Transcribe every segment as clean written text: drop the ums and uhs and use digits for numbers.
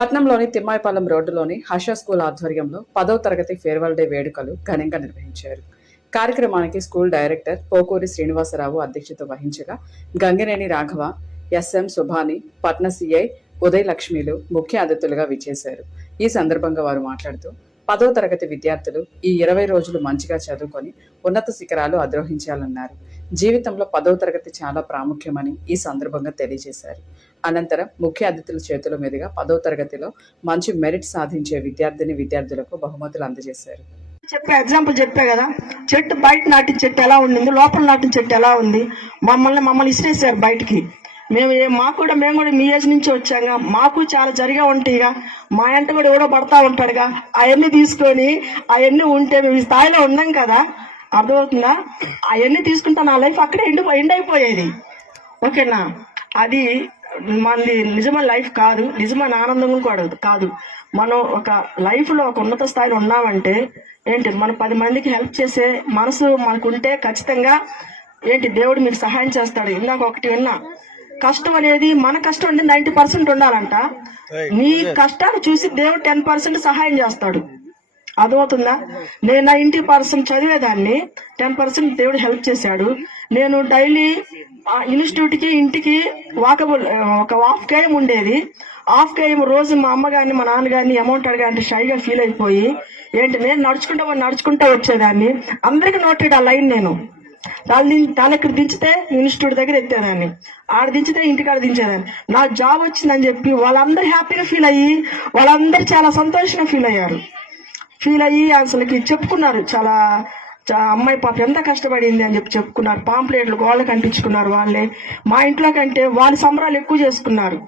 పట్నంలోని తిమ్మాయిపాలెం రోడ్డులోని హర్ష స్కూల్ ఆధ్వర్యంలో 10వ తరగతి ఫేర్వెల్ డే వేడుకలు ఘనంగా నిర్వహించారు. కార్యక్రమానికి స్కూల్ డైరెక్టర్ పోకూరి శ్రీనివాసరావు అధ్యక్షత వహించగా గంగినేని రాఘవ, ఎస్ఎం సుభాని, పట్న సిఐ ఉదయ్ లక్ష్మిలు ముఖ్య అతిథులుగా విచ్చేశారు. ఈ సందర్భంగా వారు మాట్లాడుతూ 10వ తరగతి విద్యార్థులు ఈ 20 రోజులు మంచిగా చదువుకొని ఉన్నత శిఖరాలు అధిరోహించాలన్నారు. జీవితంలో 10వ తరగతి చాలా ప్రాముఖ్యమని ఈ సందర్భంగా తెలియజేశారు. అనంతరం ముఖ్య అతిథుల చేతుల మీదుగా 10వ తరగతిలో మంచి మెరిట్ సాధించే విద్యార్థులకు బహుమతులు అందజేశారు. ఎగ్జాంపుల్ చెప్పా కదా, చెట్టు బయట నాటిన చెట్టు ఎలా ఉండింది, లోపల నాటిన చెట్టు ఎలా ఉంది. మమ్మల్ని ఇసిరేసారు బయటికి. మేము కూడా మీ ఏజ్ నుంచి వచ్చాగా, మాకు చాలా జరిగా ఉంటాయిగా. మా ఇంట కూడా ఎవడో పడతా ఉంటాడుగా. అవన్నీ తీసుకొని అవన్నీ ఉంటే మేము ఈ స్థాయిలో ఉన్నాం కదా, అర్థమవుతుందా? అవన్నీ తీసుకుంటా నా లైఫ్ అక్కడే ఎండ్ అయిపోయేది. ఓకేనా? అది మనది నిజమైన లైఫ్ కాదు, నిజమైన ఆనందం కూడా కాదు. మనం ఒక లైఫ్లో ఒక ఉన్నత స్థాయిలో ఉన్నామంటే ఏంటి, మనం 10 మందికి హెల్ప్ చేసే మనసు మనకుంటే ఖచ్చితంగా దేవుడు మీకు సహాయం చేస్తాడు. ఇందాక ఒకటి విన్నా, కష్టం అనేది మన కష్టం అంటే 90% ఉండాలంట. నీ కష్టాన్ని చూసి దేవుడు 10% సహాయం చేస్తాడు. అర్థమవుతుందా? నేను 90% చదివేదాన్ని, 10% దేవుడు హెల్ప్ చేశాడు. నేను డైలీ ఇన్స్టిట్యూట్ కి ఇంటికి వాకబుల్ ఒక హాఫ్ కేఎం ఉండేది. హాఫ్ కేఎం రోజు మా అమ్మ గారిని మా నాన్న గారిని అమౌంట్ అడగాలంటే షైగా ఫీల్ అయిపోయి నేను నడుచుకుంటా వచ్చేదాన్ని. అందరికి నోటెడ్ ఆ లైన్. నేను తాను ఇక్కడ దించితే ఇన్స్టిట్యూట్ దగ్గర ఎత్తేదాన్ని, ఆడ దించితే ఇంటికాడ దించేదాన్ని. నా జాబ్ వచ్చిందని చెప్పి వాళ్ళందరూ హ్యాపీగా ఫీల్ అయ్యి వాళ్ళందరూ చాలా సంతోషంగా ఫీల్ అయ్యి అసలుకి చెప్పుకున్నారు. చాలా అమ్మాయి పాప ఎంత కష్టపడింది అని చెప్పుకున్నారు. పాంప్లెట్లు గోళ్ళకి అంటించుకున్నారు. వాళ్ళే మా ఇంట్లో కంటే వాళ్ళ సంబరాలు ఎక్కువ చేసుకున్నారు.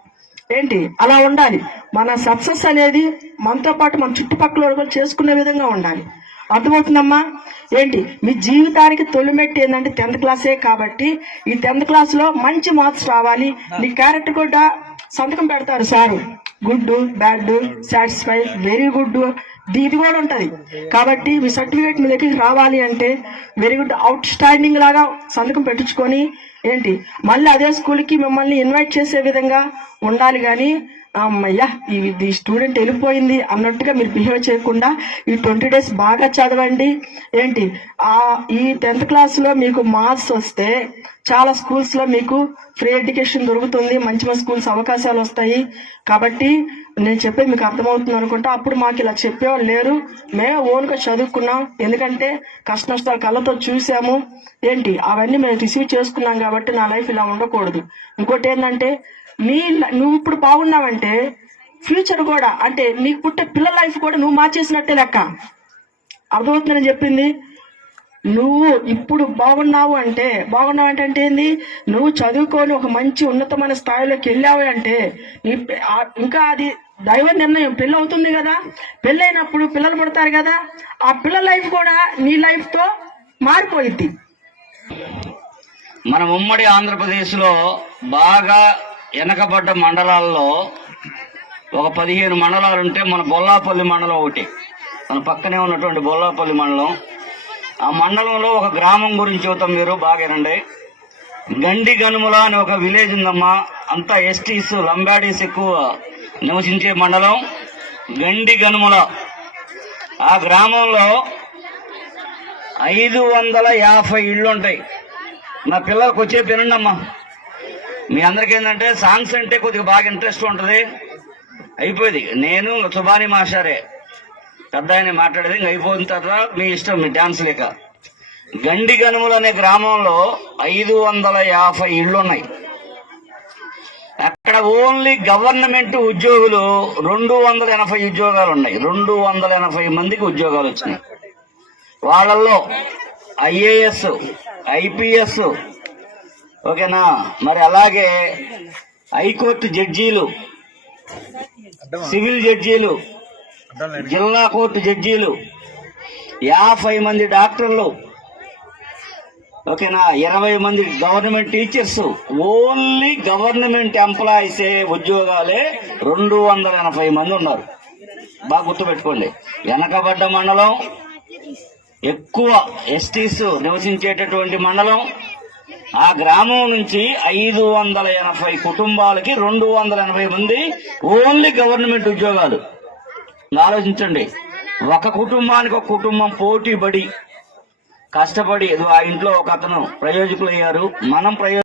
అలా ఉండాలి. మన సక్సెస్ అనేది మనతో పాటు మన చుట్టుపక్కల కూడా చేసుకునే విధంగా ఉండాలి. అర్థమవుతుందమ్మా? మీ జీవితానికి తొలిమెట్టి ఏంటంటే 10th క్లాసే. కాబట్టి ఈ 10th క్లాస్ లో మంచి మార్క్స్ రావాలి. నీ క్యారెక్టర్ కూడా సంతకం పెడతారు sir. Good, bad, satisfy, very good, ఇది కూడా ఉంటది. కాబట్టి మీ సర్టిఫికేట్ మీ దగ్గరికి రావాలి అంటే వెరీ గుడ్, అవుట్ స్టాండింగ్ లాగా సంతకం పెట్టించుకొని మళ్ళీ అదే స్కూల్కి మిమ్మల్ని ఇన్వైట్ చేసే విధంగా ఉండాలి. కానీ అమ్మయ్యా ఈ స్టూడెంట్ వెళ్ళిపోయింది అన్నట్టుగా మీరు బిహేవ్ చేయకుండా ఈ 20 days బాగా చదవండి. ఈ 10th క్లాస్ లో మీకు మార్క్స్ వస్తే చాలా స్కూల్స్ లో మీకు ఫ్రీ ఎడ్యుకేషన్ దొరుకుతుంది, మంచి మంచి స్కూల్స్ అవకాశాలు వస్తాయి. కాబట్టి నేను చెప్పేది మీకు అర్థమవుతుంది అనుకుంటా. అప్పుడు మాకు ఇలా చెప్పేవాళ్ళు లేరు, మేము ఓన్గా చదువుకున్నాం. ఎందుకంటే కష్ట నష్టాలు కళ్ళతో చూసాము. అవన్నీ మేము రిసీవ్ చేసుకున్నాం. కాబట్టి నా లైఫ్ ఇలా ఉండకూడదు. ఇంకోటి ఏంటంటే, నువ్వు ఇప్పుడు బాగున్నావంటే ఫ్యూచర్ కూడా నీకు పుట్టే పిల్లల లైఫ్ కూడా నువ్వు మార్చేసినట్టే లెక్క. అర్థమవుతుందని చెప్పింది. నువ్వు ఇప్పుడు బాగున్నావు అంటే ఏంది, నువ్వు చదువుకొని ఒక మంచి ఉన్నతమైన స్థాయిలోకి వెళ్ళావు అంటే ఇంకా అది దైవ నిర్ణయం. పెళ్ళి అవుతుంది కదా, పెళ్ళైనప్పుడు పిల్లలు పుడతారు కదా, ఆ పిల్లల లైఫ్ కూడా నీ లైఫ్ తో మారిపోయింది. మన ఉమ్మడి ఆంధ్రప్రదేశ్ లో బాగా వెనకబడ్డ మండలాల్లో ఒక 15 మండలాలు ఉంటే మన బొల్లాపల్లి మండలం ఒకటి, మన పక్కనే ఉన్నటువంటి బొల్లాపల్లి మండలం. ఆ మండలంలో ఒక గ్రామం గురించి చూద్దాం, మీరు బాగానండి. గండి గనుముల అనే ఒక విలేజ్ ఉందమ్మా. అంతా ఎస్టీస్, లంబాడీస్ ఎక్కువ నివసించే మండలం గండి గనుముల. ఆ గ్రామంలో 550 ఇళ్ళు ఉంటాయి. నా పిల్లలకు వచ్చే వినండమ్మా. మీ అందరికీ ఏంటంటే సాంగ్స్ అంటే కొద్దిగా బాగా ఇంట్రెస్ట్ ఉంటుంది. అయిపోయింది, నేను సుభాని మాస్టరే పెద్ద ఆయన మాట్లాడేది. ఇంక అయిపోయిన తర్వాత మీ ఇష్టం, మీ డాన్స్ లేక. గండి గనుములు అనే గ్రామంలో 550 ఇళ్ళు ఉన్నాయి. అక్కడ ఓన్లీ గవర్నమెంట్ ఉద్యోగులు 280 ఉద్యోగాలు ఉన్నాయి. 280 మందికి ఉద్యోగాలు వచ్చినాయి. వాళ్ళల్లో ఐఏఎస్, ఐపీఎస్, ఓకేనా, మరి అలాగే హైకోర్టు జడ్జీలు, సివిల్ జడ్జీలు, జిల్లా కోర్టు జడ్జీలు, 50 మంది డాక్టర్లు, ఓకేనా, 20 మంది గవర్నమెంట్ టీచర్స్. ఓన్లీ గవర్నమెంట్ ఎంప్లాయీసే ఉద్యోగాలే 280 మంది ఉన్నారు. బాగా గుర్తుపెట్టుకోండి. వెనకబడ్డ మండలం, ఎక్కువ ఎస్టీస్ నివసించేటటువంటి మండలం, ఆ గ్రామం నుంచి 580 కుటుంబాలకి 280 మంది ఓన్లీ గవర్నమెంట్ ఉద్యోగాలు. ఆలోచించండి, ఒక కుటుంబానికి ఒక కుటుంబం పోటీ పడి కష్టపడి ఆ ఇంట్లో ఒక అతను ప్రయోజకులు అయ్యారు. మనం